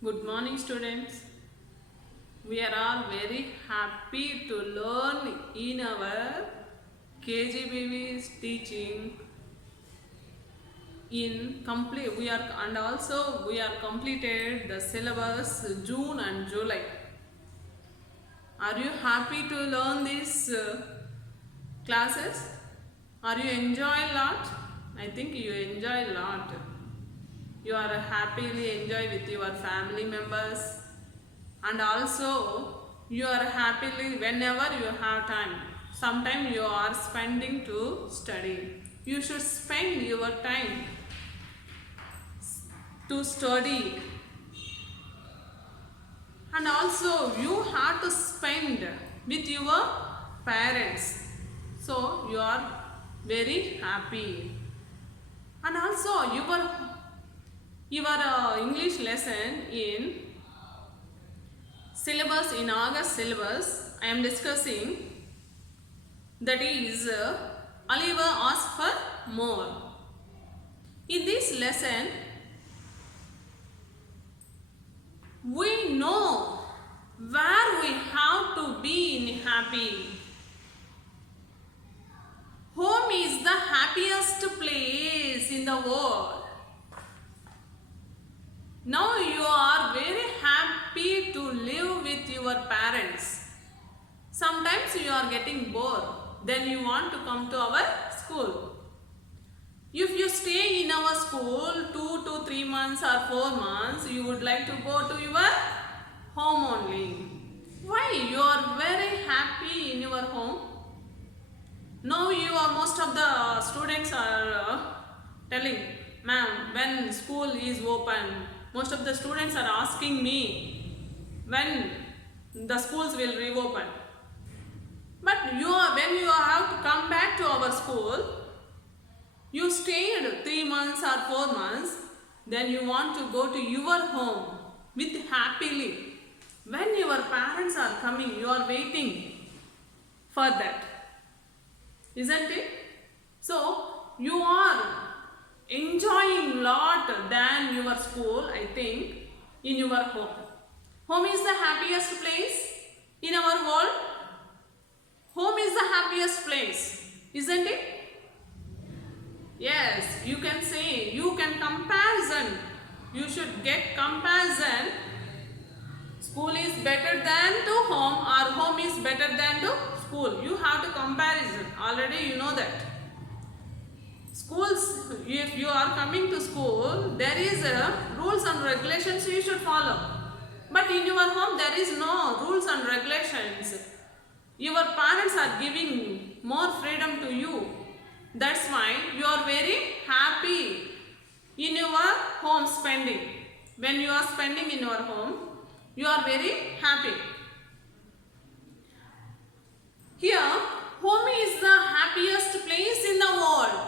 Good morning, students. We are all very happy to learn in our KGBV's teaching in complete. We are and also we are completed the syllabus June and July. Are you happy to learn these classes? Are you enjoy a lot? I think you enjoy a lot. You are happily enjoy with your family members, and also you are happily whenever you have time. Sometimes you are spending to study. You should spend your time to study, and also you have to spend with your parents, so you are very happy. And also your English lesson in syllabus, in August syllabus I am discussing, that is Oliver asked for more. In this lesson we know where we have to be in happy. Home is the happiest place in the world. Now you are very happy to live with your parents. Sometimes you are getting bored, then you want to come to our school. If you stay in our school 2 to 3 months or 4 months, you would like to go to your home only. Why? You are very happy in your home. Now most of the students are telling, ma'am, when school is open. Most of the students are asking me when the schools will reopen. But when you have to come back to our school, you stayed 3 months or 4 months, then you want to go to your home with happily. When your parents are coming, you are waiting for that. Isn't it? So you are enjoying lot than your school, I think, in your home. Home is the happiest place in our world. Home is the happiest place, isn't it? Yes, you can say, you can comparison. You should get comparison. School is better than to home, or home is better than to school. You have to comparison. Already you know that. Schools, if you are coming to school, there is rules and regulations you should follow. But in your home, there is no rules and regulations. Your parents are giving more freedom to you. That's why you are very happy in your home spending. When you are spending in your home, you are very happy. Here, home is the happiest place in the world.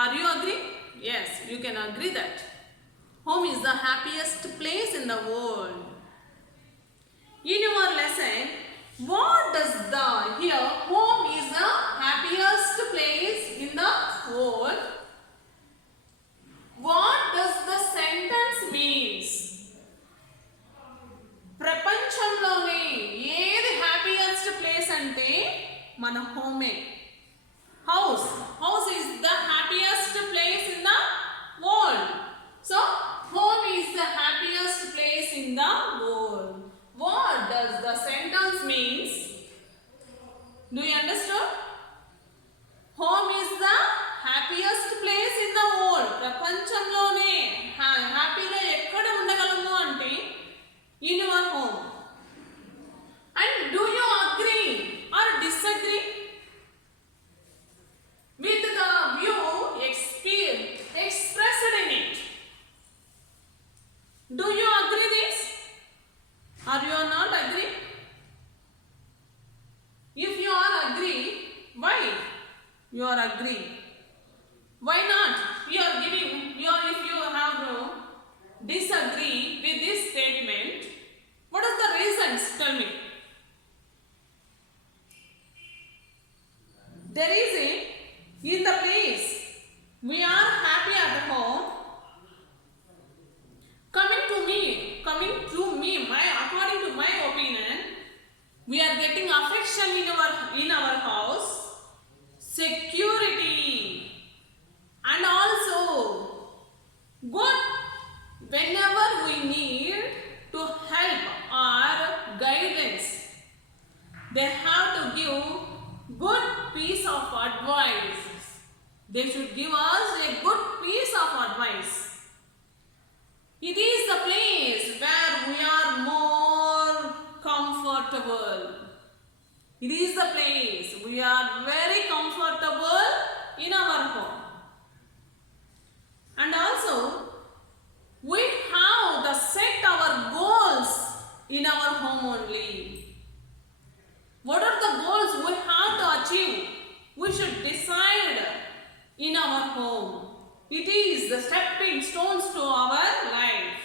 Are you agree? Yes, you can agree that. Home is the happiest place in the world. In your lesson, what does here home is the happiest place in the world? What does the sentence means? ప్రపంచంలోనే ఏది happiest place అంటే మన హోమే. House is the happiest place in the world. So home is the happiest place in the world. What does the sentence means? Do you understand? Home is the happiest place in the world. ప్రపంచంలోనే హ్యాపీగా ఎక్కడ ఉండగలము అంటే in your home. And do you agree or disagree with the view expressed in it? Do you agree this? Or you are not agree? If you are agree, why you are agree? Why not? You are giving, if you have no disagree with this statement, what is the reasons? Tell me. There is in the place we are happy at home. Coming to me in our house security and also good whenever we need to help or guidance. They have to give good piece of advice. They should give us a good piece of advice. It is the place where we are more comfortable. It is the place we are very comfortable in our home. And also, we have to set our goals in our home only. What are the goals we have to achieve? We should decide in our home. It is the stepping stones to our life.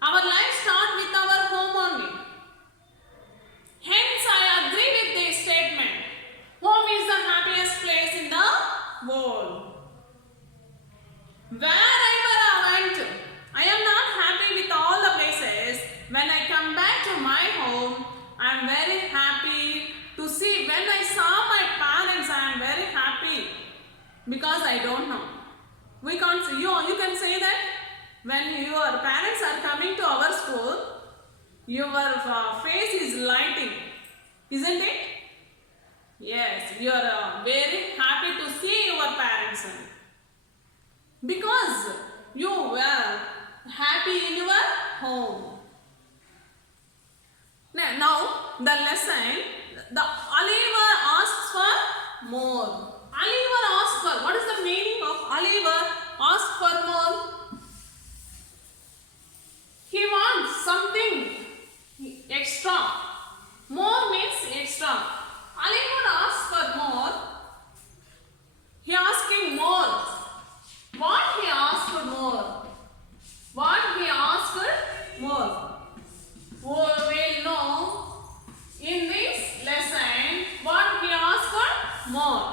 Our life starts with our home only. Hence, I agree with this statement. Home is the happiest place in the world. Wherever I went, I am not happy with all the places. When I come back to my home, I am very happy to see. When I saw my parents, I am very happy because I don't know. We can't say, you can say that when your parents are coming to our school, your face is lighting, isn't it? Yes, you are very happy to see your parents because you were happy in your home. Now the lesson, the Oliver asks for more. Oliver asks for, what is the meaning of Oliver asks for more? He wants something extra. More means extra. Oliver asks for more. He asking more. What he asked for more? What he asked more? We will know in this lesson what he asked for more.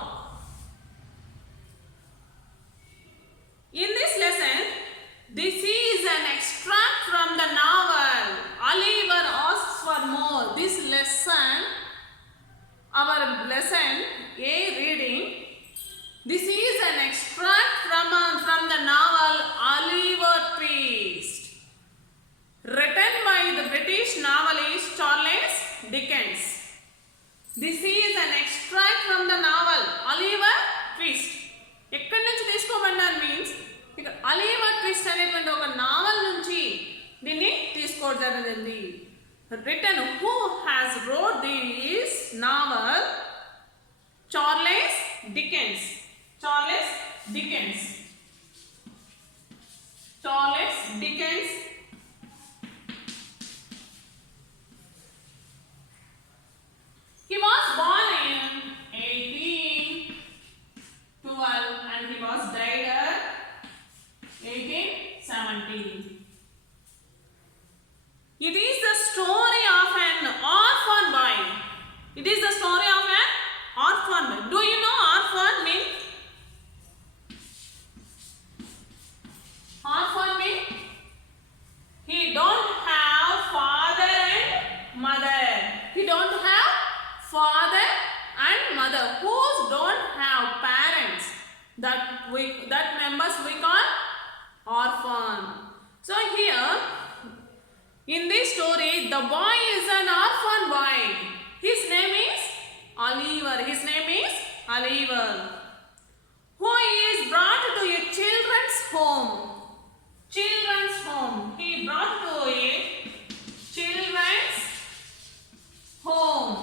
In this lesson, this is an extract from the novel Oliver Asks for More. This lesson, our lesson A reading, this is an extract from the novel Oliver Twist, written by the British novelist Charles Dickens. This is an extract from the novel Oliver Twist. ఎక్కడి నుంచి తీసుకోమన్నారు means ఇక్కడ అలీవర్ twist అనేటువంటి ఒక naval నుంచి దీన్ని తీసుకోవడం జరిగింది. Written who has wrote this novel? Charles Dickens. Charles Dickens. Charles Dickens. He was born in 1812 and he was died at 1870. It is the story of an orphan boy. It is the story of an orphan boy. Do you know orphan mean? Orphan mean he don't have father and mother. He don't have father and mother. Who don't have parents? That members we call orphan. So here in this story, the boy is an orphan boy. His name is Oliver. His name is Oliver, who is brought to a children's home. Children's home. He brought to a children's home.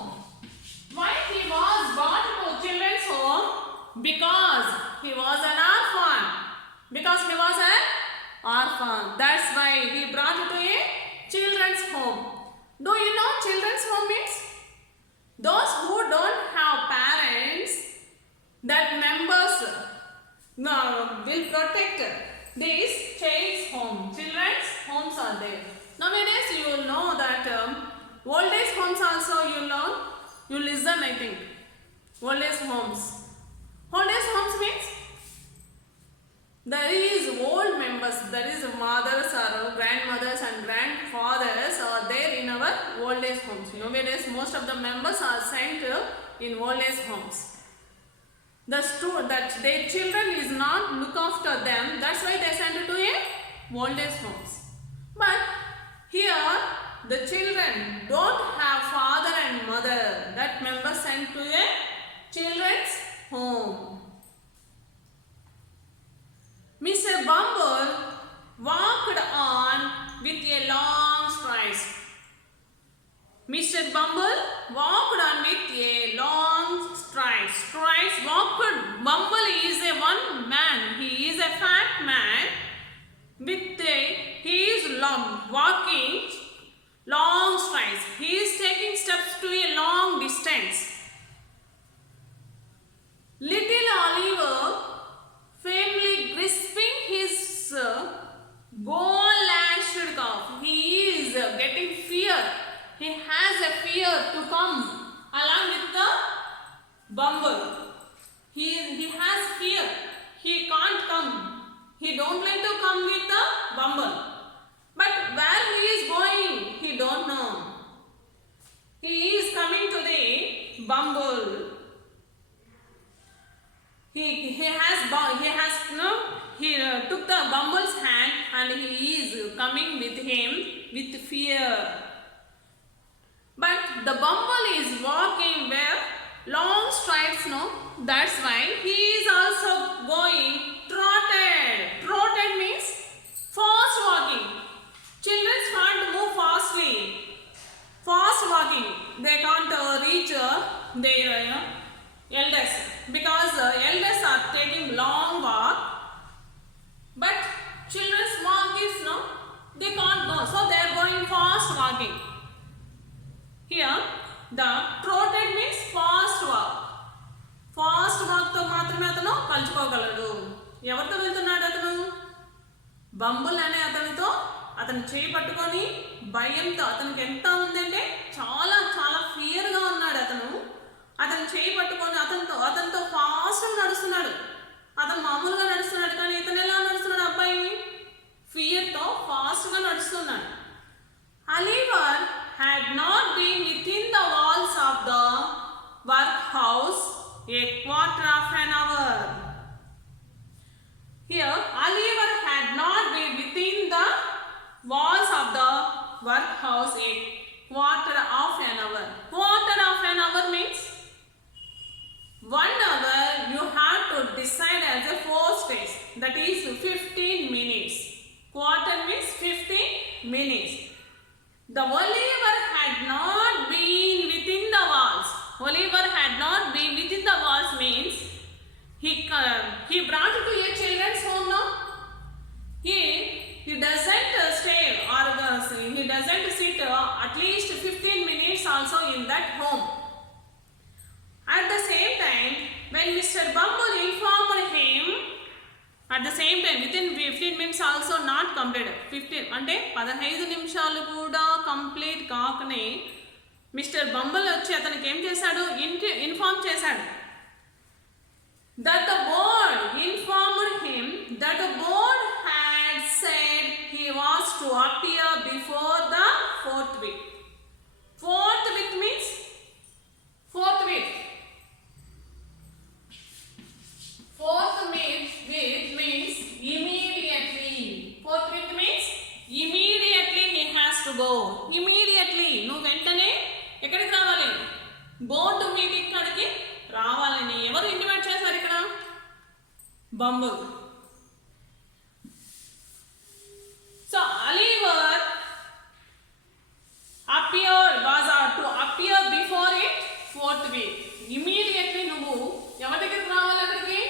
Why he was brought to children's home? Because he was an orphan. Because he was an orphan. That's why he brought to a children's home. Do you know children's home means? Those who don't have parents, that members will protect this child's home. Children's homes are there. Nowadays you will know that old age homes also you know. You listen, I think. Old age homes. Old age homes means there is old members, there is mothers or grandmothers and grandfathers are there in our old age homes. Nowadays most of the members are sent in old age homes. That their children is not look after them, that's why they sent to a old age homes. But here the children don't have father and mother, that member sent to a children's home. Mr. Bumble walked on with a long stride. Mr. Bumble walked on with a long stride. Walked. Bumble is a one man. He is a fat man. He is walking long strides. He is taking steps to a long distance. Little Oliver, firmly grasping his gold-lashed calf. He is getting fear. He has a fear to come along with the Bumble. He has fear. He can't come. He don't like to come with the Bumble. But where he is going, he don't know. He is coming to the Bumble. He took the Bumble's hand and he is coming with him with fear. But the Bumble is walking where long strides, no? That's why he is also going trotted. Trotted means fast walking. Children can't move fastly. Fast walking. They can't reach their elders because elders are taking long walk. But children's walk is no, they can't go. So they are going fast walking. Here, the trotted means fast walk. Fast walk తో మాత్రమే అతను కలుసుకోగలడు. ఎవరితో వెళ్తున్నాడు అతను? Bumble అనే అతనితో అతను చేయి పట్టుకొని భయంతో, అతనికి ఎంత ఉందంటే చాలా చాలా ఫియర్గా ఉన్నాడు అతను. అతను చేయి పట్టుకొని అతనితో ఫాస్ట్గా నడుస్తున్నాడు. అతను మామూలుగా నడుస్తున్నాడు కానీ ఇతను ఎలా నడుస్తున్నాడు అబ్బాయి? ఫియర్తో ఫాస్ట్గా నడుస్తున్నాడు. Oliver had not been within the walls of the workhouse a quarter of an hour. Here, Oliver had not been within the walls of the workhouse a quarter of an hour. Quarter of an hour means 1 hour you have to decide as a 4 days. That is 15 minutes. Quarter means 15 minutes. The Oliver had not been within the walls. Oliver had not been within the walls means he brought it to a children's home now. He doesn't stay or he doesn't sit at least 15 minutes also in that home. At the same time, when Mr. Bumble informed him, at the same time within 15 minutes also not completed. 15 అంటే 15 నిమిషాలు కూడా complete కాకనే mister బంబల్ వచ్చి అతనికి ఏం చేశాడు? Inform చేశాడు. That the board informed him that the board had said he was to appear before the 4th week. 4th week means 4th week. 4th week means immediately. 4th week means immediately he has to go. Immediately. నువ్వు వెంటనే ఎక్కడికి రావాలి? Board meeting కాడికి రావాలని ఎవరు intimate చేశారు ఇక్కడ? Bumble. So Oliver was to appear before it 4th week. Immediately నువ్వు ఎవరి దగ్గరికి రావాలి? అక్కడికి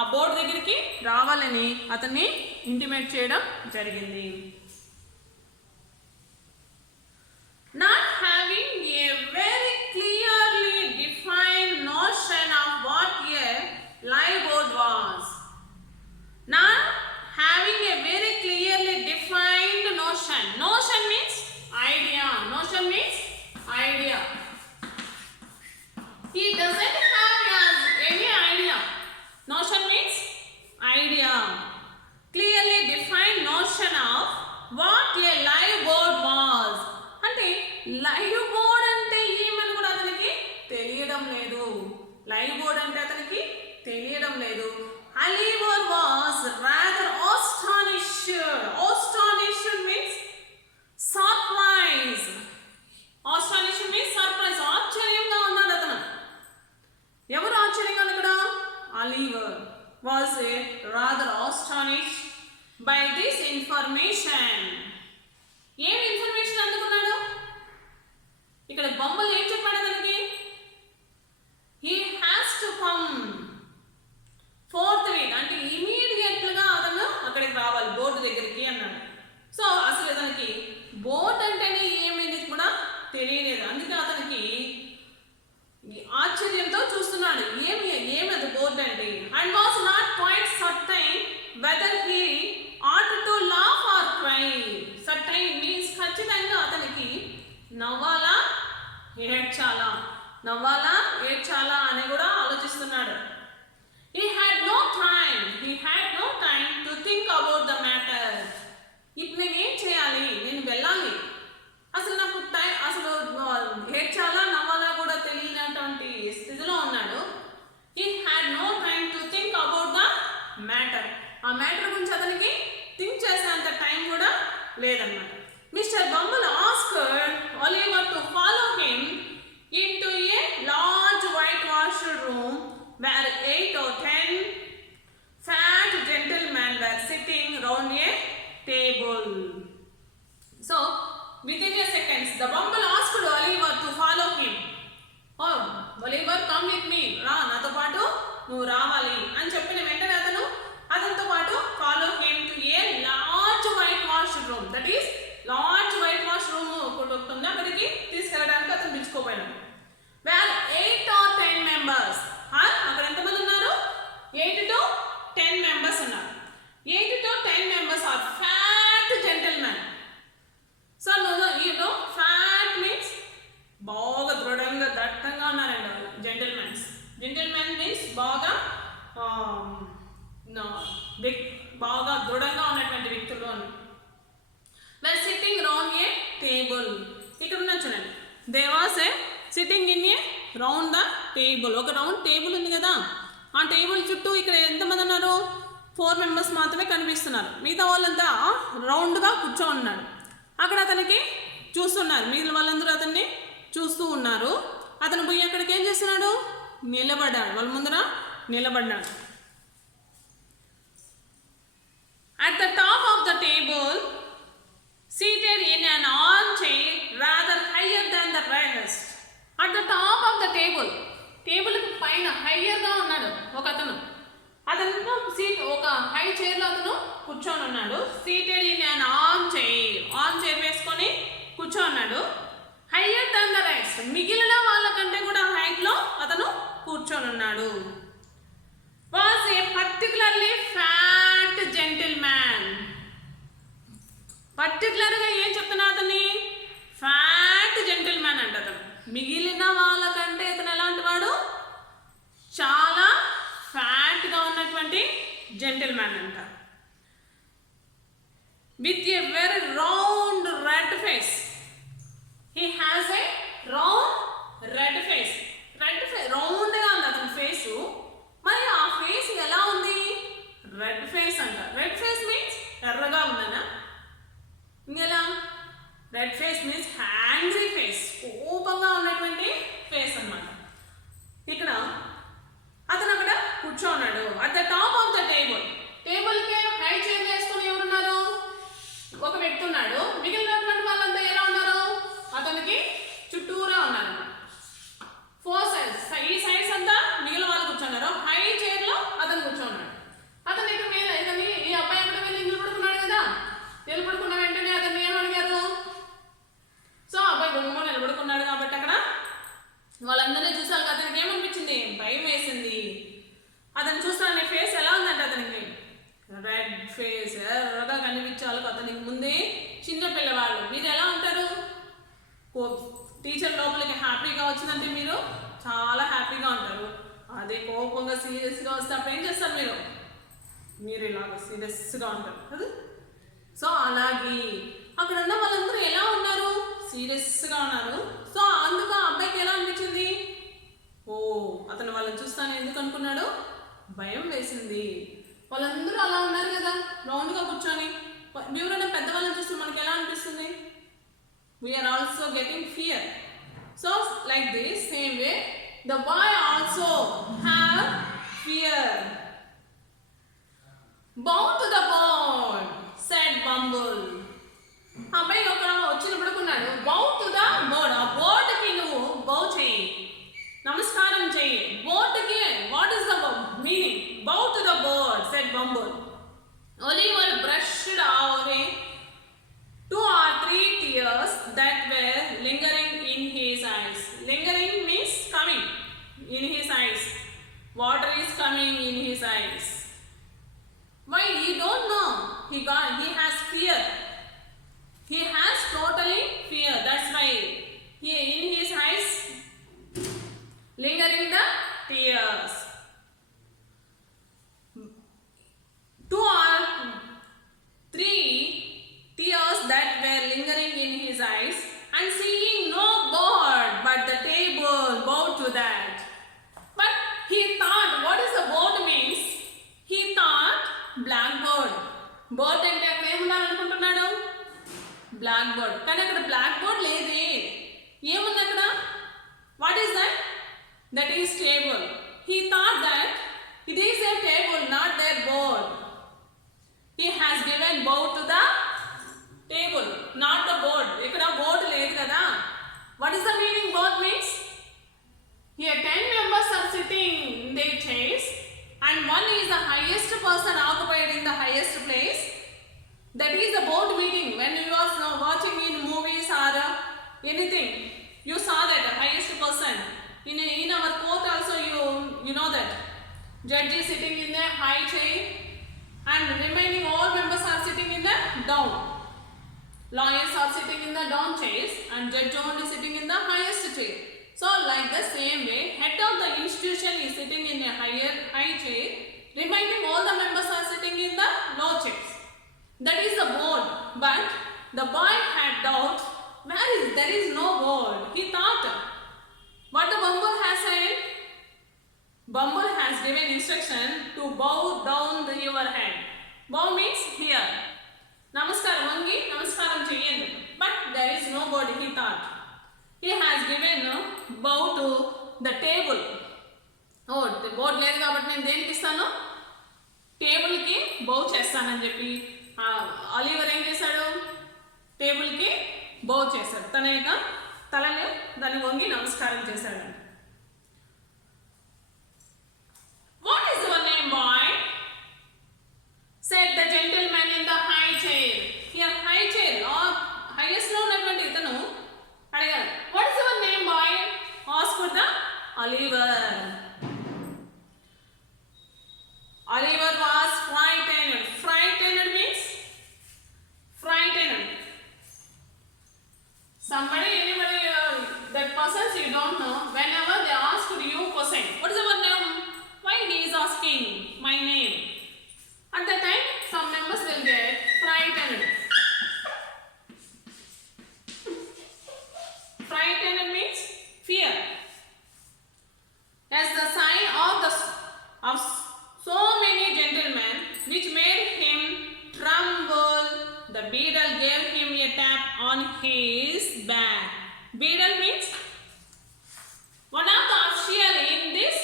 ఆ బోర్డు దగ్గరికి రావాలని అతన్ని ఇంటిమేట్ చేయడం జరిగింది. Not having a very clearly defined notion of what a live board was. Not having a very clearly defined notion. Notion means idea. Notion means idea. He doesn't have any idea. Notion means idea. Clearly defined notion of what a live board was. అంటే live board అంటే ఏమని కూడా అతనికి information. ఏం information అందుకున్నాడు? ఇక్కడ బొమ్మలు ఏం చెప్పాడు అతనికి? He has to come fourth week, అంటే ఇమీడియట్ గా అతను అక్కడికి రావాలి బోర్డు దగ్గరికి అన్నాడు. సో అసలు అతనికి బోర్డు అంటేనే ఏమైంది కూడా తెలియలేదు. అందుకే అతనికి ఆశ్చర్యంతో చూస్తున్నాడు, ఏమి అది బోర్డు అంటే. And was not quite certain whether he ought to laugh or cry. Certain means ఖచ్చితంగా అతనికి నవ్వాలా ఏడ్చాలా, నవ్వాలా ఏడ్చాలా అని కూడా ఆలోచిస్తున్నాడు. He had no time to think about the matter. ఇప్పుడు నేను ఏం చేయాలి, నేను వెళ్ళాలి, అసలు నాకు అసలు ఏడ్చాలా నవ్వాలా కూడా తెలియనటువంటి స్థితిలో ఉన్నాడు. He had no time to think about the matter. ఆ మ్యాటర్ గురించి అతనికి థింక్ చేసేంత టైం కూడా లేదన్నమాట. Mister Bumble asked Oliver to follow him into a large whitewashed room where 8 or 10 fat gentlemen were sitting round a table. So within a second the bumble asked Oliver to follow him. Oh Oliver, come with me, రా నాతో పాటు నువ్వు రావాలి అని చెప్పిన వెంటనే అతనితో పాటు follow him to a large whitewashed room. That is large whitewashed room ఒకటి ఉంటుంది, అక్కడికి తీసుకెళ్ళడానికి అతను పిలుచుకోపోయాడు. Where 8 or 10 members, అక్కడ ఎంతమంది ఉన్నారు? 8 to 10 members ఉన్నారు. 8 to 10 members are fat gentlemen. So you know fat means బాగా దృఢంగా దట్టంగా ఉన్నారండి జెంటిల్మెన్స్. జెంటిల్మెన్ మీన్స్ బాగా బాగా దృఢంగా ఉన్నటువంటి వ్యక్తులు అని. Were sitting round a table. ఇక్కడ ఉన్న చూడండి, they was a sitting in a round the table. ఒక రౌండ్ టేబుల్ ఉంది కదా, ఆ టేబుల్ చుట్టూ ఇక్కడ ఎంతమంది ఉన్నారు? 4 members మాత్రమే కనిపిస్తున్నారు. మిగతా వాళ్ళంతా రౌండ్గా కూర్చో ఉన్నాడు. అక్కడ అతనికి చూస్తున్నారు, మిగిలిన వాళ్ళందరూ అతన్ని చూస్తూ ఉన్నారు. అతను పోయి అక్కడికి ఏం చేస్తున్నాడు? నిలబడ్డాడు, వాళ్ళ ముందర నిలబడ్డాడు. At the top of the table seated in an armchair rather higher than the rest. At the top of the table, table పైన హయ్యర్ గా ఉన్నాడు ఒక అతను. సీట్ ఒక హై చైర్ లో అతను కూర్చొని ఉన్నాడు. సీటెడ్ ఇన్ an armchair వేసుకొని కూర్చోన్నాడు. హయ్యర్ దాన్ ద రెస్ట్, మిగిలిన వాళ్ళకంటే కూడా హైట్ లో అతను కూర్చొని ఉన్నాడు. Was a particularly fat gentleman. పర్టికులర్గా ఏం చెప్తున్నా అతన్ని? ఫ్యాట్ జెంటిల్మ్యాన్ అంట అతను. మిగిలిన వాళ్ళకంటే ఇతను ఎలాంటి వాడు? చాలా ఫ్యాట్గా ఉన్నటువంటి జెంటిల్మ్యాన్ అంట. With a very round red face. He has a round red face. రౌండ్గా ఉంది అతని ఫేసు. మరి ఆ ఫేస్ ఎలా ఉంది? రెడ్ ఫేస్ అంట. రెడ్ ఫేస్ మీన్స్ ఎర్రగా ఉందనా? ఇంకెలా? Red face means angry face, కోపంగా ఉన్నటువంటి ఫేస్ అన్నమాట. ఇక్కడ అతను అక్కడ కూర్చోన్నాడు. At the top of the టేబుల్కి హై చైర్ వేసుకొని ఎవరున్నారు? ఒక వ్యక్తి ఉన్నాడు. మిగిలినటువంటి వాళ్ళంతా ఎలా ఉన్నారు? అతనికి చుట్టూరా ఉన్నారు. 4 sides, ఈ సైడ్స్ అంతా మిగిలిన వాళ్ళు కూర్చున్నారు. హై చైర్ లో అతను కూర్చోన్నాడు. అతను ఇక్కడ మీద ఇతని ఈ అబ్బాయి అక్కడ వెళ్ళి నిలబడుకున్నాడు కదా. నిలబడుకున్న వెంటనే అతన్ని ఏం అడిగారు? సో అబ్బాయి బొమ్మ నిలబడుకున్నాడు కాబట్టి అక్కడ వాళ్ళందరినీ చూసాక అతనికి ఏమనిపించింది? భయం వేసింది. అతను చూస్తానే ఫేస్ ఎలా ఉందంటే అతనికి రెడ్ ఫేస్, ఎర్రగా కనిపించాలి. అతనికి ముందే చిన్న పిల్లవాళ్ళు. మీరు ఎలా ఉంటారు? టీచర్ లోపలికి హ్యాపీగా వచ్చిందంటే మీరు చాలా హ్యాపీగా ఉంటారు. అదే కోపంగా సీరియస్గా వస్తే అప్పుడు ఏం చేస్తారు? మీరు ఇలాగ సీరియస్గా ఉంటారు కదా. సో అలాగే అక్కడ ఉన్న వాళ్ళందరూ ఎలా ఉన్నారు? సీరియస్గా ఉన్నారు. సో అందుకు ఆ అబ్బాయికి ఎలా అనిపించింది? అతను వాళ్ళని చూస్తాను ఎందుకు అనుకున్నాడు? భయం వేసింది. వాళ్ళందరూ అలా ఉన్నారు కదా రౌండ్గా కూర్చొని. ఎవరైనా పెద్దవాళ్ళని చూస్తే మనకి ఎలా అనిపిస్తుంది? We are also getting fear. So like this same way the boy also have fear. Bow to the board, said Bumble. అబ్బాయి ఒక వచ్చినప్పుడు కొన్నాడు bow to the board. ఆ బోర్డుకి నువ్వు bow చేయి, నమస్కారం చేయి. బోర్డుకి what is the meaning? Bow to the board, said Bumble. Oliver brushed away 2 or 3 tears that were lingering in his eyes. Lingering means coming in his eyes. Water is coming in his eyes. Why? He don't know. He has fear. He has totally fear. That's why he in his eyes lingering the tears. 2 or 3 tears that were lingering in his eyes, and seeing no board but the table bowed to that. But he thought, what is the board means? He thought blackboard. Board అంటే అక్కడ ఏముండాలనుకుంటున్నాడు? Blackboard. కానీ అక్కడ blackboard లేదే. ఏముంది అక్కడ? What is that? That is table. He thought that it is a table, not their board. He has given bow to the table, not the board. ఇక్కడ board లేదు కదా. What is the meaning board means? Here 10 members are sitting in their chairs and one is the highest person occupied in the highest place. That is the board meeting. When you are watching in movies or anything, you saw that highest person. In our court also you know that judge is sitting in the high chair and remaining all members are sitting in the down. Lawyers are sitting in the down chairs and judge only sitting in the highest chair. So like the same way, head of the institution is sitting in a high chair, remaining all the members are sitting in the low chairs. That is the board. But the boy had doubt. There is no board. He thought, what the Bumble has said? Bumble has given instruction to bow down your head. Bow means here. Namaskaram, vangi, namaskaram cheyandi. But there is no board, he thought. He has given bow to the table. Oh, the board లేదు కాబట్టి నేను దేనికి ఇస్తాను? టేబుల్కి బౌ చేస్తానని చెప్పి Oliver ఏం చేశాడు? టేబుల్కి బౌ చేశాడు. తన యొక్క తలని దాన్ని వంగి నమస్కారం చేశాడు. What is your name, boy? Said the gentleman in the high chair. Here high chair, highest లో ఉన్నటువంటి ఇతను అడిగాడు. What is your name, boy? Asked the Oliver. Oliver was frightened. Frightened means frightened. Somebody, anybody, that persons you don't know, whenever they ask you question, what is your name? Why he is asking my name? At that time, some members will get frightened. Frightened means fear. As the sign of so many gentlemen, which made him tremble, the beadle gave him a tap on his back. Beadle means one of the official in this.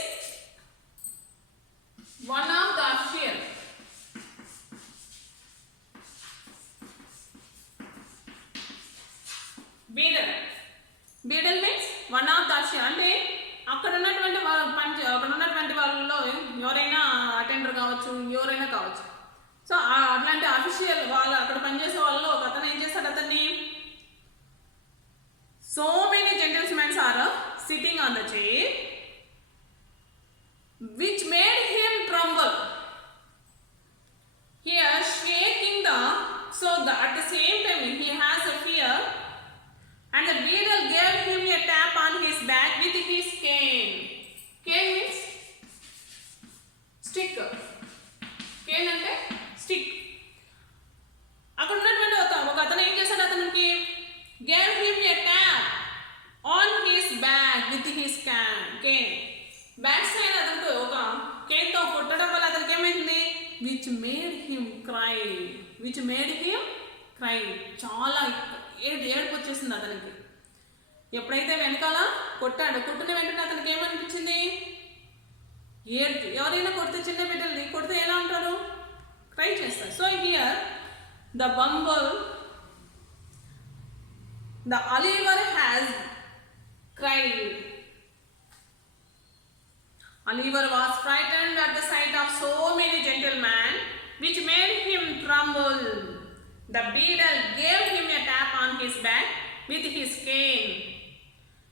One of the official. Beadle. Beadle means one of the official. అంటే అక్కడ ఉన్నటువంటి వాళ్ళలో ఎవరైనా attender కావచ్చు, ఎవరైనా కావచ్చు. So అట్లాంటి official వాళ్ళు అక్కడ పనిచేసే వాళ్ళలో ఒక అతను ఏం చేస్తాడు? అతన్ని so many gentlemens are sitting on the chair which made him tremble. Here shaking at the same time he has a fear, and the beadle gave him a tap on his back with his cane. Cane means stick. Cane అంటే stick. అక్కడ ఉన్నటువంటి ఒక అతను ఏం చేశాడు? అతనికి gave him a tap on his back with his cane. Back side అతనికి ఒక కేన్ తో కొట్టడం వల్ల అతనికి ఏమైంది? which made him cry. చాలా ఏడుపు వచ్చేసింది అతనికి. ఎప్పుడైతే వెనకాల కొట్టాడు, కొట్టిన వెంటనే అతనికి ఏమనిపించింది? ఎవరైనా కొడితే, చిన్న బిడ్డల్ని కొడితే ఎలా ఉంటారు? క్రై చేస్తారు. So here the Bumble, the Oliver has cried. Oliver was frightened at the sight of so many gentlemen, which made him tremble. The beadle gave him a tap on his back with his cane,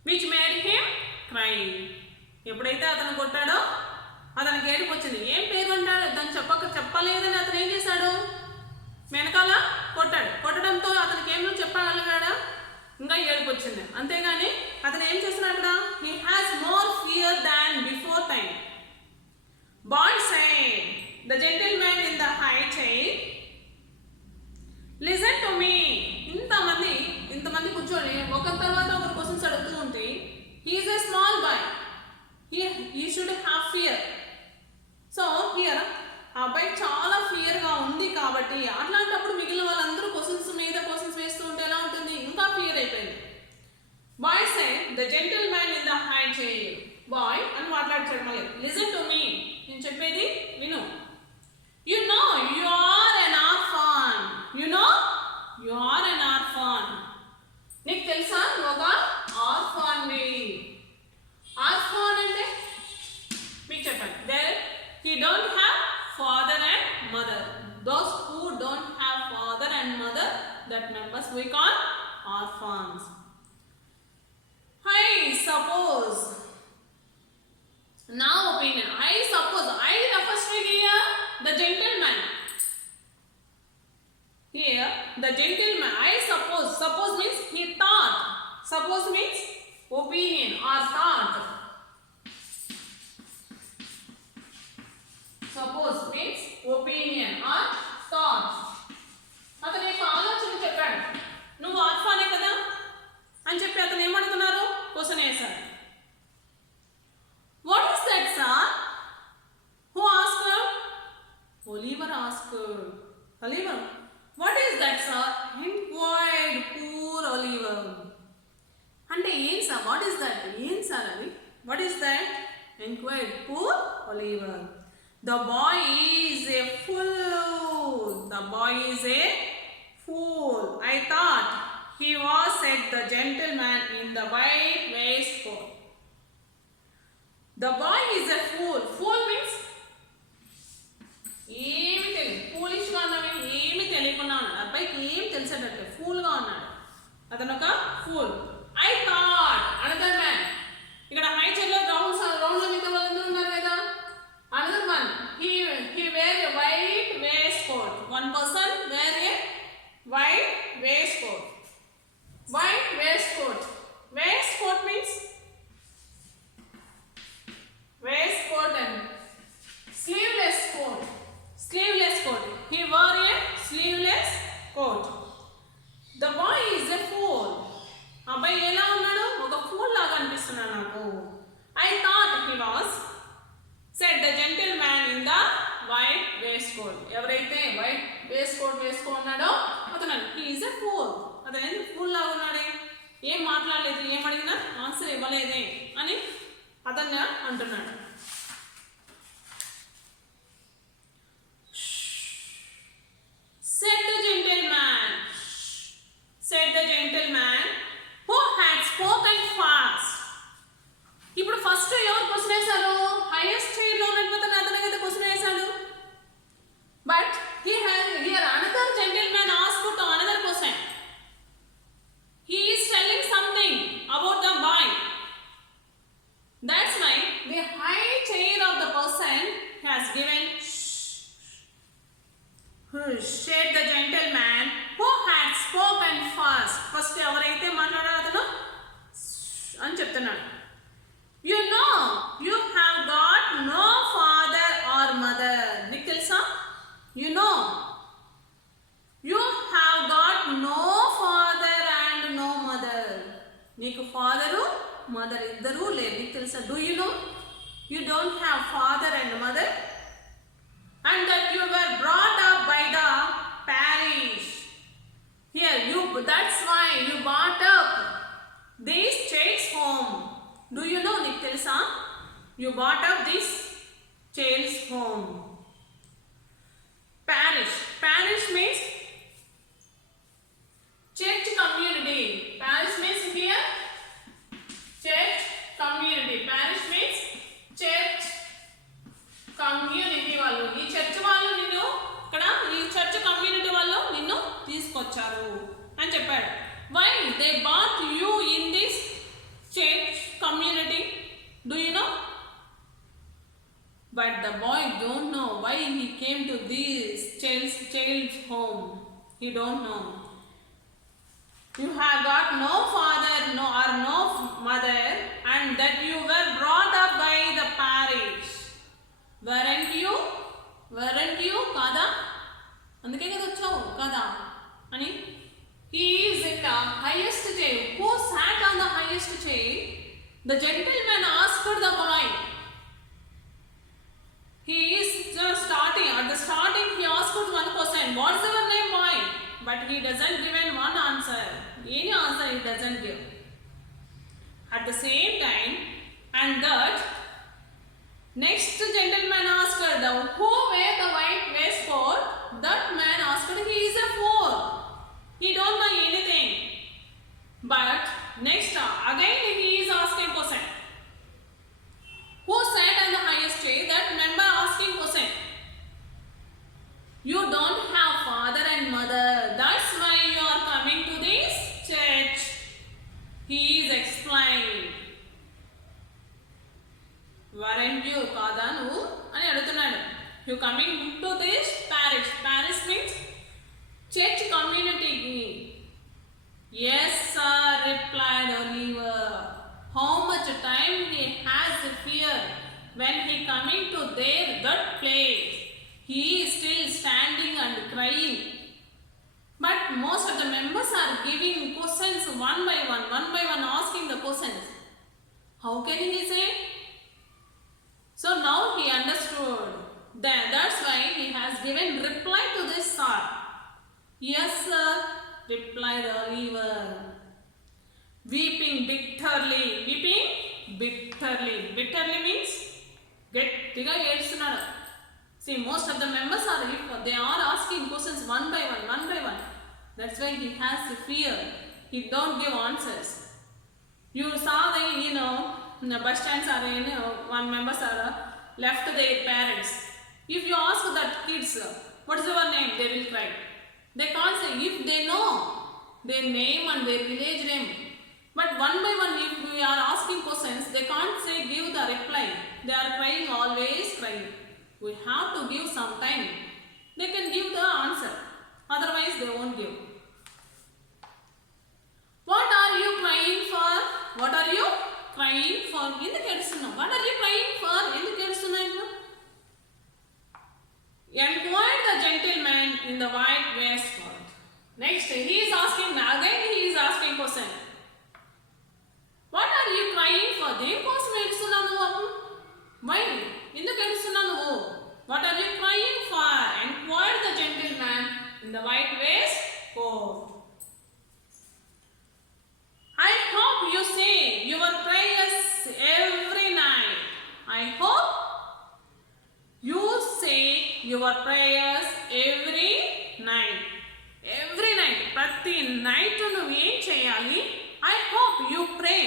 which made him cry. ఎప్పుడైతే అతను కొట్టాడో అతనికి ఏడుపు వచ్చింది. ఏం పేరు అంటాడు దాన్ని చెప్పలేదని అతను ఏం చేశాడు, వెనకాల కొట్టాడు. కొట్టడంతో అతనికి ఏం చెప్పగలిగాడా, ఇంకా ఏడుపు వచ్చింది. అంతేగాని అతను ఏం చేస్తున్నాడు అక్కడ, he has more fear than before time. Boy said, the gentleman in the high chair, listen to me. ఇంతమంది కూర్చొని ఒకరి తర్వాత ఒకరు క్వశ్చన్స్ అడుగుతూ ఉంటే, he is a small boy, he should have fear. So here ఆ అబ్బాయి చాలా ఫియర్గా ఉంది కాబట్టి అట్లాంటప్పుడు మిగిలిన వాళ్ళందరూ క్వశ్చన్స్ మీద క్వశ్చన్స్ వేస్తూ ఉంటే ఎలా ఉంటుంది, ఇంకా ఫియర్ అయిపోయింది. Boy say the gentleman in the high chair. Boy అని మాట్లాడాడు మళ్ళీ, లిసన్ టు మీ, నేను చెప్పేది విను. You know you are an orphan, you know you are an orphan. నీకు తెలుసా నువ్వు ఒక ఆర్ఫాన్వి. ఆర్ఫాన్ అంటే మీకు చెప్పండి, there he don't have father and mother. Those who don't have father and mother, that members we call orphans. I suppose, now opinion, I suppose, I refers to here the gentleman. Here the gentleman, I suppose means he thought. Suppose means opinion or thought. Suppose means opinion or thought. అతను యొక్క ఆలోచన చెప్పాడు, నువ్వు ఆర్ఫానే కదా అని చెప్పి అతను ఏమడుతున్నారు, question వేశాడు. What is that, sir? Who asked? Oliver asked. Oliver, what is that, sir? Inquired poor Oliver. అంటే ఏం సార్, what is that? ఏం సార్ అది, what is that? Inquired poor Oliver. The boy is a fool. The boy is a fool. I thought he was, said the gentleman in the white waistcoat. The boy is a fool. Fool means ఏమి తెలియదు, ఫూలిష్గా ఉన్నవి, ఏమి తెలియకుండా ఉన్నాడు. అబ్బాయికి ఏం తెలిసేటట్టు ఫూల్గా ఉన్నాడు, అతను ఒక fool. I thought another man. ఇక్కడ హై చైర్లో రౌండ్లో మిగతా వాళ్ళందరూ ఉన్నారు కదా. Another one, he wear a white waistcoat. One person wear a white waistcoat. White waistcoat. Waistcoat means waistcoat and sleeveless coat. Sleeveless coat. He wore a sleeveless coat. The boy is a fool. అబ్బాయి ఎలా ఉన్నాడు, ఒక pool లాగా అనిపిస్తున్నాడు నాకు. I thought he was, said the gentleman in the white waistcoat. ఎవరైతే white వేస్కోట్ వేసుకున్నాడో అతను he is a fool. అతను ఎందుకు ఫూల్ లాగా ఉన్నాడే, ఏం మాట్లాడలేదు, ఏం అడిగినా ఆన్సర్ ఇవ్వలేదే అని అతను అంటున్నాడు. said the gentleman who had spoken fast. ఇప్పుడు ఫస్ట్ ఎవరు క్వశ్చన్ వేశారు, హైయెస్ట్ చైర్లో ఉన్నటువంటి అతనికి అయితే క్వశ్చన్ వేశాడు. But here another gentleman asked to another question. He is telling something about the boy. That's why the high chair of the person has given said the gentleman who had spoken fast. First ఎవరైతే మాట్లాడారో అతను అని చెప్తున్నాడు. You know, you have got no father or mother. నీకు తెలుసా, you know, you have got no father and no mother. నీకు father mother ఇద్దరూ లేరు. నీకు తెలుసా, do you know you don't have father and mother, and that you were brought up by the parish. Here that's why you brought up these child's home. Do you know, నీకు తెలుసా, you brought up this child's home. Parish means అని చెప్పాడు. Why they bath you in this church community, do you know? But the boy don't know why he came to this child's home. He don't know. You have got no father or no mother, and that you were brought up by the parish. Weren't you? Kada? అందుకే కదా వచ్చావు కదా అని. He is in the highest chair. Who sat on the highest chair? The gentleman asked the boy. He is just starting. At the starting, he asked one question. What's your name, boy? But he doesn't give one answer. Any answer he doesn't give. At the same time, and that next gentleman asked the who wear the white waistcoat. That man asked, he is a fool. He don't know anything. But next again he is asking question. Who sat on the highest chair? That member asking question. You don't have father and mother. That's why you are coming to this church. He is explained. Weren't you kada nu అని అడుగుతున్నాడు. You coming to this parish. Parish means church community. Yes sir, replied Oliver. How much time he has fear when he coming to that place. He is still standing and crying. But most of the members are giving questions one by one asking the questions. How can he say? So now he understood. That's why he has given reply to this sir. Yes sir, replied Oliver. Weeping bitterly. Bitterly means గట్టిగా ఏడుస్తున్నాడు. See, most of the members are, if they are asking questions one by one. That's why he has fear. He don't give answers. You saw the bus stands are one members are left their parents. If you ask that kids, what is your name? They will cry. They can't say. If they know their name and their village name, but one by one, if we are asking questions, they can't say give the reply. They are crying, always crying. We have to give some time. They can give the answer. Otherwise, they won't give. What are you crying for? What are you crying for? ఎందుకు ఏడుస్తున్నావు? What are you crying for? ఎందుకు ఏడుస్తున్నావు? Enquired the gentleman in the white waistcoat. Next, he is asking again. He is asking question. What are you crying for? దేనికోసం ఏడుస్తున్నావు నువ్వు? Why? ఎందుకు ఏడుస్తున్నావు నువ్వు? What are you crying for? Enquired the gentleman in the white waistcoat. I hope you say your prayers every night. I hope you say your prayers every night. Every night. ప్రతి night నువ్వు ఏం చేయాలి? I hope you pray.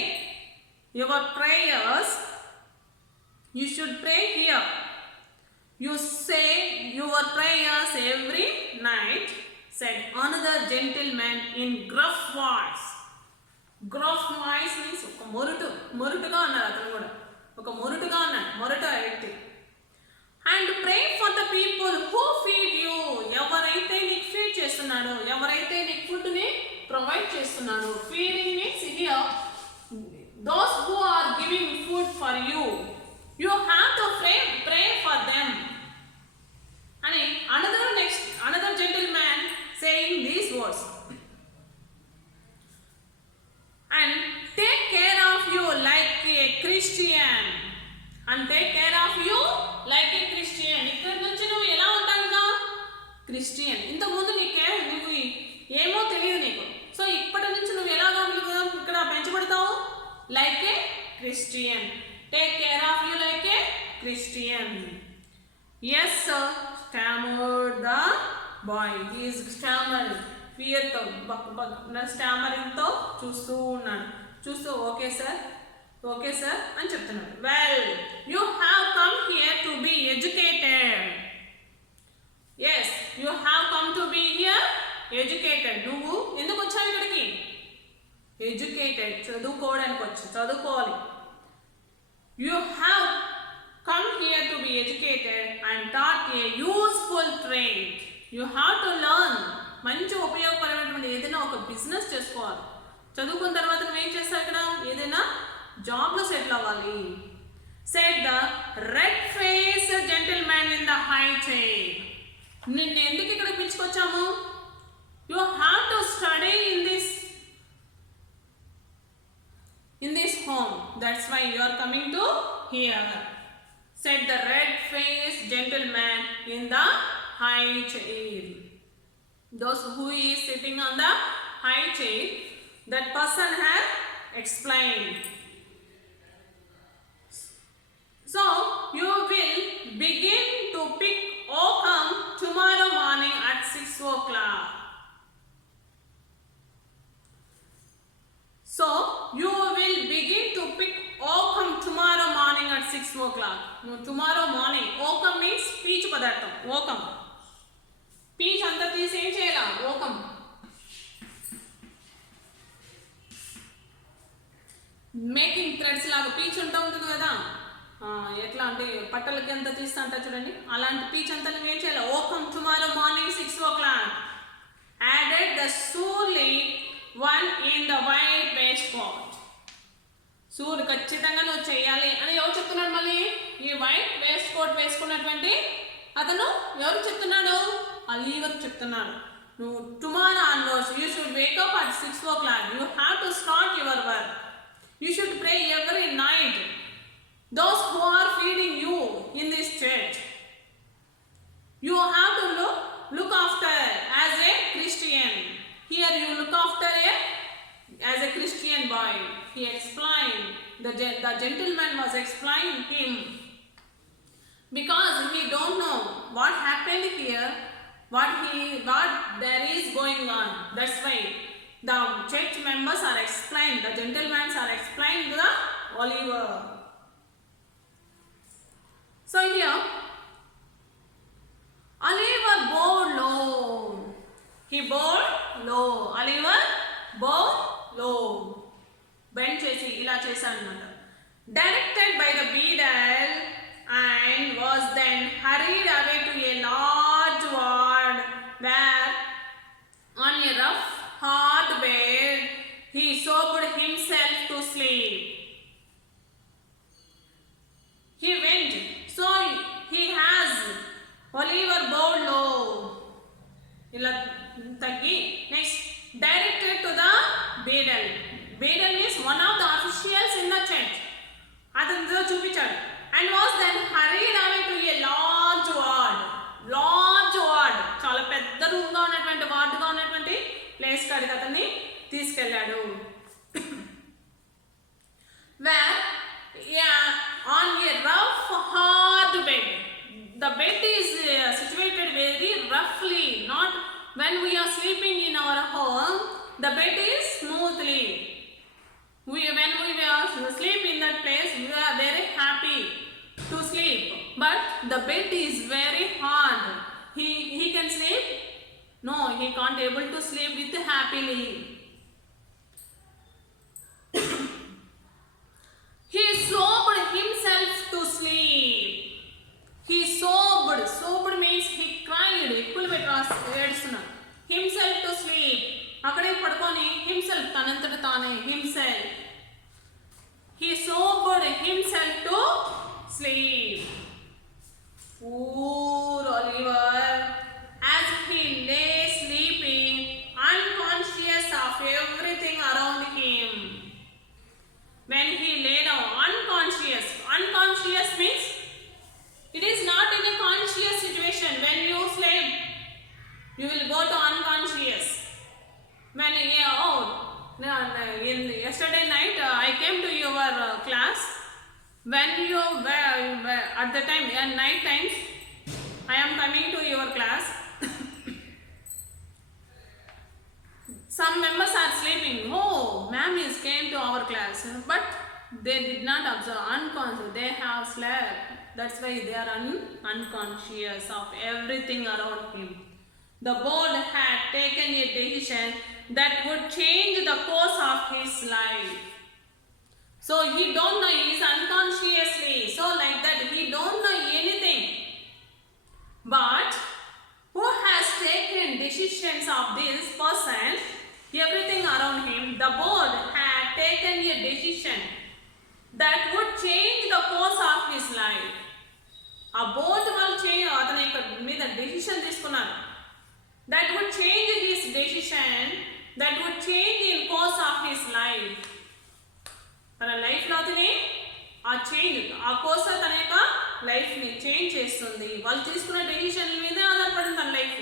Your prayers, you should pray here. You say your prayers every night, said another gentleman in gruff voice. Gruff voice means ఒక మొరుటుగా అన్నారు. అతను కూడా ఒక మొరుటుగా అన్నాడు. మొరట వ్యక్తి. And pray for the people who feed you. ఎవరైతే నీకు feed చేస్తున్నాడో, ఎవరైతే నీకు ఫుడ్ ని ప్రొవైడ్ చేస్తున్నాడో. Feeding means here those who are giving food for you. You have to pray for them. And another gentleman saying these words. And take care of you like a Christian. And take care of you like a Christian. ఇక్కడ నుంచి నువ్వు ఎలా ఉంటావుగా? Christian. ఇంతకుముందు నువ్వు ఏమో తెలియదు నీకు. So ఇప్పటి నుంచి నువ్వు ఎలాగా ఇక్కడ పెంచబడతావు? Like a Christian. Take care of you like a Christian. Yes sir, stammered the boy. He is stammered. Fear తో స్టామరింగ్ తో చూస్తూ ఉన్నాడు. ఓకే సార్ అని చెప్తున్నాడు. Well, you have come here to be educated. Yes, you have come to be here educated. నువ్వు ఎందుకు వచ్చావు ఇక్కడికి? ఎడ్యుకేటెడ్, చదువుకోవడానికి వచ్చి చదువుకోవాలి. You have come here to be educated and taught a useful trade. You have to learn. మంచి ఉపయోగపడేటువంటి ఏదైనా ఒక బిజినెస్ చేసుకోవాలి. చదువుకున్న తర్వాత నువ్వేం చేస్తావు? ఇక్కడ ఏదైనా జాబ్లో సెటిల్ అవ్వాలి. said the red-faced gentleman in the high chair. నిన్ను ఎందుకు ఇక్కడ పిలుచుకొచ్చాము? You have to study in this home. That's why you are coming to here. Said the red-faced gentleman in the high chair. Those who is sitting on the high chair, that person has explained. So you will begin to pick oakum tomorrow morning at 6 o'clock. So you will begin to pick oakum tomorrow morning at 6 o'clock. No, tomorrow morning. Oakum means peach padartham. Oakum. Peach anta తీసి ఏం చేయాలా? ఓకం. Making threads లాగా peach ఉంటుంది కదా, ఎట్లా అంటే పట్టలకి ఎంత తీస్తా అంట చూడండి, అలాంటి పీచ్ అంతా నువ్వు ఏం చేయాలి? ఓకమ్ tomorrow morning 6 o'clock. Added the surely one in the white waistcoat. సూర్యుడు ఖచ్చితంగా నువ్వు చేయాలి అని ఎవరు చెప్తున్నాడు? మళ్ళీ ఈ వైట్ వేస్ట్ కోట్ వేసుకున్నటువంటి అతను ఎవరు చెప్తున్నాడు? అలీవర్ చెప్తున్నాడు. నువ్వు tomorrow onwards you should wake up at 6 o'clock. You have to start your work. You should pray every night. Those who are feeding you in this church, you have to look after as a Christian. Here you look after as a Christian boy. He explained, the gentleman was explaining him, because we don't know what happened here, what there is going on. That's why the church members are explained, the gentlemen are explained to the Oliver. So here, Oliver bowed low. He bowed low. Oliver bowed low. Bend chesi ila chesanu annamata. Directed by the beadle, and was then hurried away to a large ward where on a rough hard bed he sobbed himself to sleep. He went. So he has Oliver bowed low. Ila taggi. Next, directed to the beadle. Beadle is one of the officials in the church. Adanzo chupichadu. And was then hurried away to a large ward. Large ward. Chala pedda room ga unnatuvanti ward ga unnatuvanti place kadiki atanni తీసుకెళ్ళాడు. Where on a rough hard bed. The bed is situated very roughly. Not when we are sleeping in our home, the bed is smoothly. When we are sleep in that place, we are very happy to sleep. But the bed is very hard. He can sleep? No, he can't able to sleep with happily. He sobbed himself to sleep. He sobbed. Sobbed means he cried. Himself to sleep. అక్కడే పడుకొని himself తనంతట తానే himself. He sobbed himself to sleep. Poor Oliver, as he lay sleeping, unconscious of everything around him. When he lay down, unconscious. Unconscious means it is not in a conscious situation. When you sleep, you will go to unconscious. When yesterday night I came to your class. When you were at the time, night times, I am coming to your class. Some members are sleeping. Oh, ma'am is came to our class, but they did not observe. Unconscious. They have slept. That's why they are unconscious of everything around him. the board had taken a decision that would change the course of his life. So he don't know, he is unconsciously, so like that he don't know anything. But who has taken decisions of this person, everything around him, the board had taken a decision that would change the course of his life. A board will change, అతని మీద decision తీసుకున్నారు. That would change his decision, that would change in course of his life. తన లైఫ్లో అతని ఆ change, ఆ course తన యొక్క లైఫ్ని చేంజ్ చేస్తుంది. వాళ్ళు తీసుకున్న డెసిషన్ మీదే ఆధారపడింది తన life.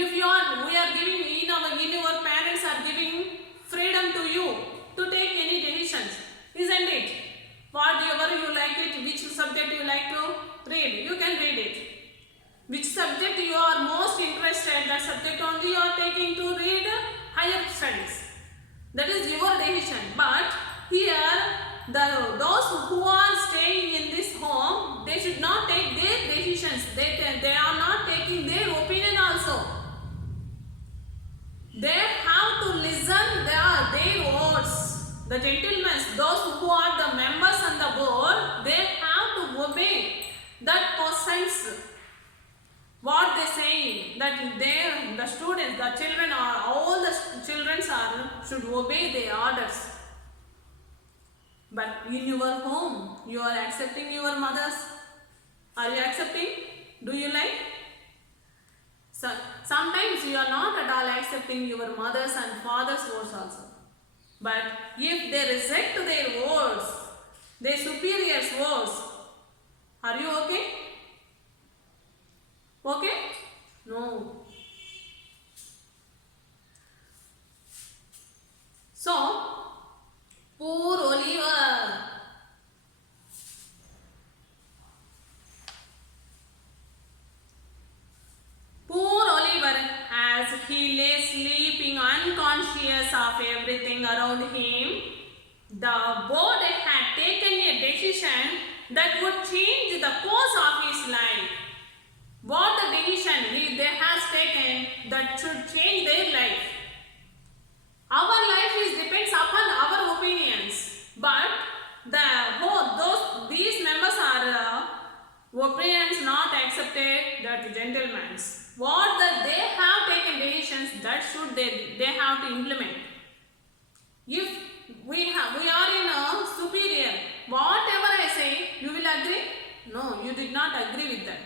If you are, we are giving, in your parents are giving freedom to you to take any decisions, isn't it? Whatever you like it, which subject you like to read, you can read it. Which subject you are most interested, that subject only you are taking to read higher studies. That is your decision. But here, those who are staying in this home, they should not take their decisions. They are not taking their opinion also. They have to listen their words. The gentlemen, those who are the members on the board, they have to obey that persons. What they say, that the students, the children, are all the children should obey their orders. But in your home, you are accepting your mothers. Are you accepting? Do you like? So, sometimes you are not at all accepting your mother's and father's words also. But if they reject their words, their superiors' words, are you okay? Okay? No. So, poor Oliver. Poor Oliver, as he lay sleeping unconscious of everything around him, the board had taken a decision that would change the course of his life. What the decision they have taken that should change their life. Our life depends upon our opinions, but these members are opinions not accepted, that gentlemen's. What they have taken decisions, that should they have to implement. If we are in a superior, whatever I say, you will agree? No, you did not agree with that.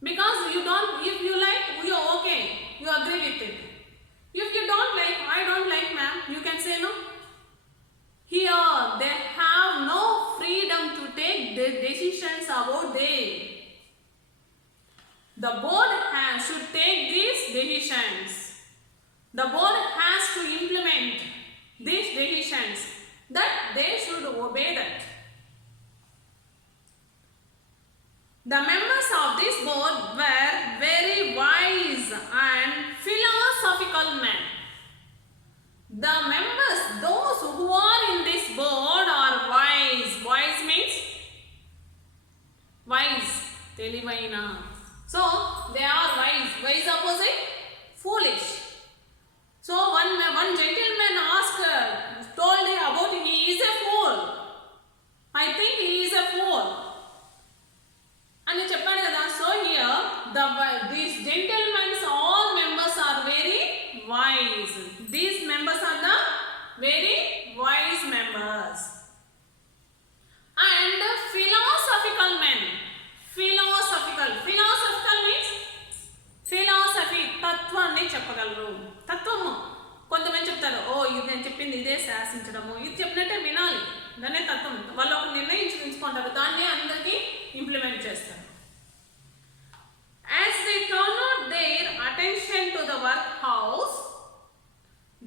Because you don't, if you like, you are okay, you agree with it. If you don't like, I don't like, ma'am, you can say no. Here, they have no freedom to take their decisions about they. The board should take these decisions. The board has to implement these decisions, that they should obey that. The members of this board were very wise and philosophical men. The members, those who are in this board, are wise. Wise means wise, telivaina. So they are wise. Wise opposite foolish. So one gentleman told about he is a fool. I think he is a fool. And చెప్పాను కదా. So here these gentlemen, all members are very wise. These members are the very wise members. And philosophical men. Philosophical means philosophy, తత్వాన్ని చెప్పగలరు. తత్వము. కొంతమంది చెప్తారు, ఓ ఇది నేను చెప్పింది ఇదే శాసించడము, ఇది చెప్పినట్టే వినాలి, దాన్నే తత్వం. వాళ్ళు ఒక నిర్ణయించుకుంటారు, దాన్ని అందరికీ ఇంప్లిమెంట్ చేస్తారు. As they turned their attention to the workhouse,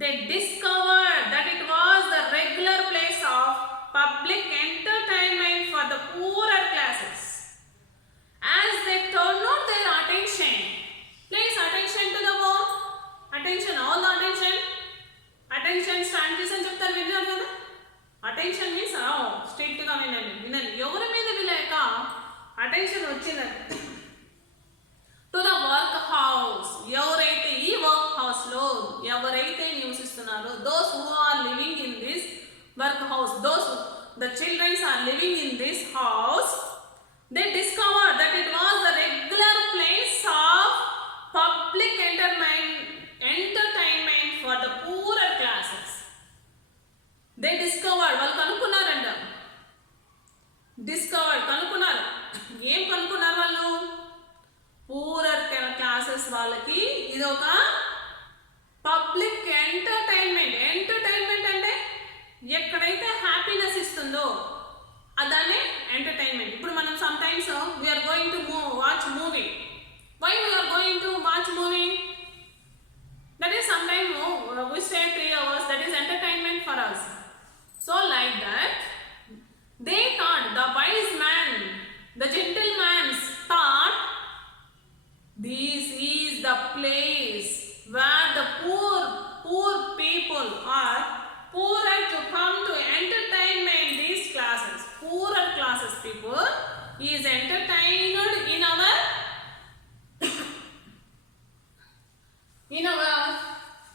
they discovered that it was the regular place of public entertainment for the poorer classes. As they turned their attention, please attention to the word, attention, all the attention. Attention stand చేసి చెప్తారు, విన్నారు కదా. Attention means స్ట్రిక్ట్గా వినండి. ఎవరి మీద వీళ్ళ యొక్క అటెన్షన్ వచ్చిందండి. To the workhouse. చేస్తున్నారు, those who are living in this work house, the children are living in this house, they discovered that it was a regular place of public entertainment for the poorer classes. They discovered, వాళ్ళు కనుక్కున్నారంట, కనుక్కున్నారు. ఏం కనుక్కున్నారు వాళ్ళు? Poorer classes వాళ్ళకి ఇది ఒక public entertainment అంటే ఎక్కడైతే హ్యాపీనెస్ ఇస్తుందో అదానే ఎంటర్టైన్మెంట్. ఇప్పుడు మనం some times we are going to watch movie. Why we are going to watch movie? That is some time we stay 3 hours, that is entertainment for us. So like that they thought, the wise man, the gentleman thought, this is the place where the poor people are poorer to come to entertainment these classes. Poorer classes people is entertained in our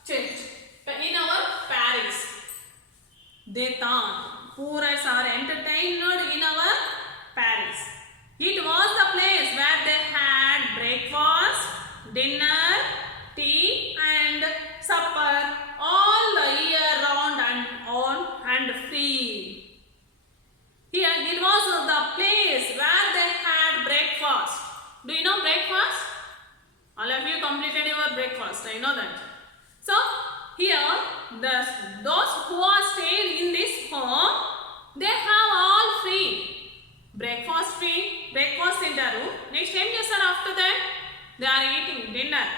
church, in our parish. They thought poorers are entertained in our parish. It was the place where they had breakfast, dinner, tea and supper all the year round and free. Here it was the place where they had breakfast. Do you know breakfast? All of you completed your breakfast, I know that. So here those who are staying in this home, they have all free. Breakfast తింటారు. Next ఏం చేస్తారు? After that they are eating dinner,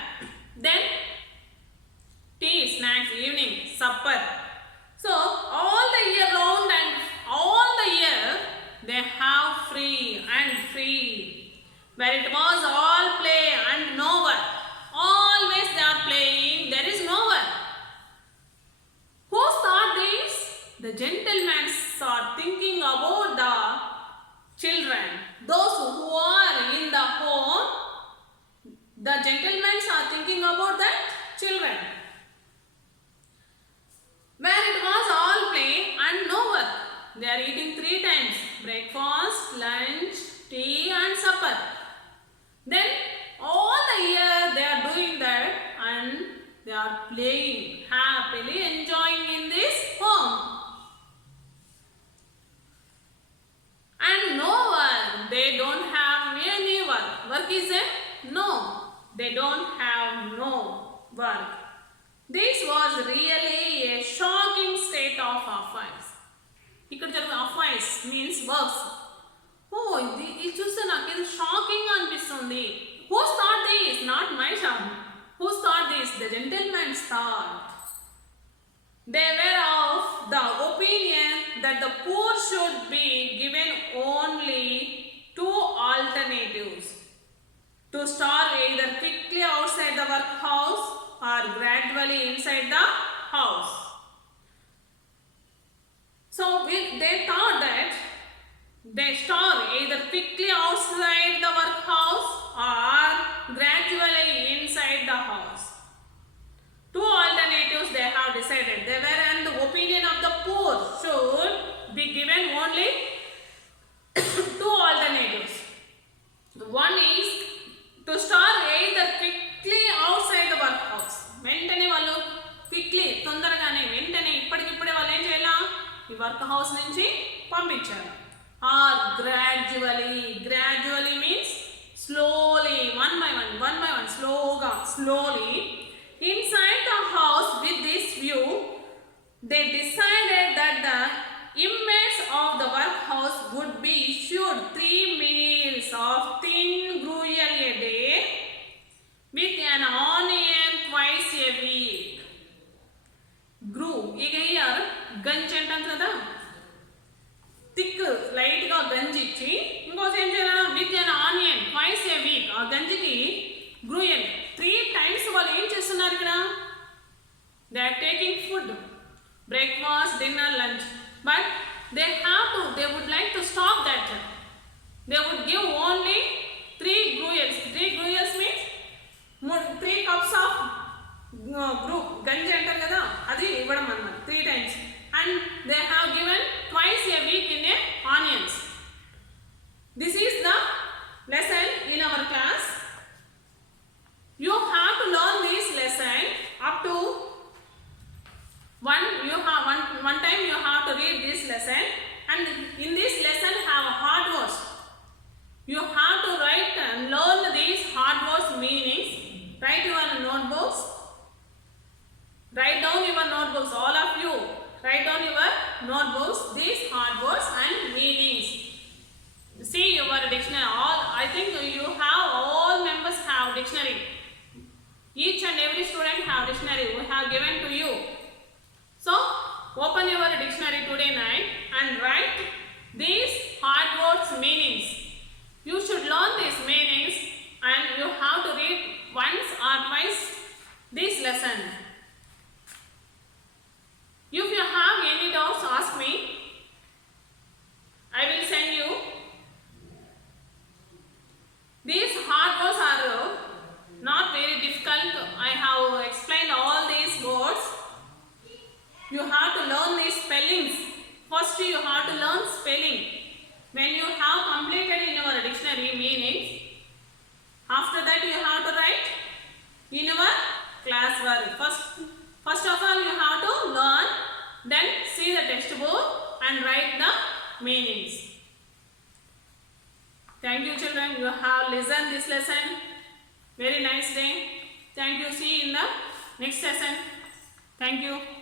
then tea, snacks, evening supper. So all the year round and all the year they have free, where it was all play and no work. Always they are playing, there is no work. Who thought this? The gentlemen are thinking about the children, those who are in the home. The gentlemen are thinking about the children, where it was all play and no work. They are eating 3 times: breakfast, lunch, tea and supper. Then all the year they are doing that and they are playing, happily enjoying in this home. And no work, they don't have any work. Work is a no, they don't have no work. This was really a shocking state of affairs. ఇక్కడ చెప్పిన affairs means works. ఇది చూస్తే నాకు ఇది shocking అనిపిస్తుంది. Who thought this? Not my son. Who thought this? The gentleman's thought. They were of the opinion that the poor should be given only 2 alternatives: to starve either quickly outside the workhouse or gradually inside the house. So they thought that they starve either quickly outside the workhouse or gradually inside the house. 2 alternatives they have decided. They were in the opinion of the poor should be given only 2 alternatives. One is to start either quickly outside the workhouse. వెంటనే వాళ్ళు quickly, తొందరగానే వెంటనే ఇప్పటికిప్పుడే వాళ్ళు ఏం చేయాలా? ఈ work house నుంచి పంపించారు. Or gradually means slowly, one by one, slowly inside the house. With this view, they decided that the inmates of the workhouse would be issued 3 meals of thin gruel a day with an onion twice a week. ಈಗ ಯಾರು ಗಂಜಿ అంటాం కదా, thick light గా గంజి ఇచ్చి ఇంకోటి ఏం చేయాలి? With an onion twice a week. ఆ గంజికి గ్రూయల్ 3 times వాళ్ళు ఏం చేస్తున్నారు ఇక్కడ? They are taking food, breakfast, dinner, lunch. But they would like to stop that. They would give only 3 gruels. 3 gruels means 3 cups of గంజి అంటారు కదా, అది Write down your notebooks these hard words and meanings. See your dictionary. I think you have, all members have dictionary. Each and every student have dictionary. We have given to you. So open your dictionary today night and write these hard words meanings. You should learn these meanings and you have to read once or twice this lesson. If you have any doubts, ask me. I will send you. These hard words are not very difficult. I have explained all these words. You have to learn these spellings. First you have to learn spelling. When you have completed in your dictionary meanings, after that you have to write in your class work. First of all you have to learn, then see the textbook and write the meanings. Thank you children, you have listened this lesson. Very nice day. Thank you. See you in the next lesson. Thank you.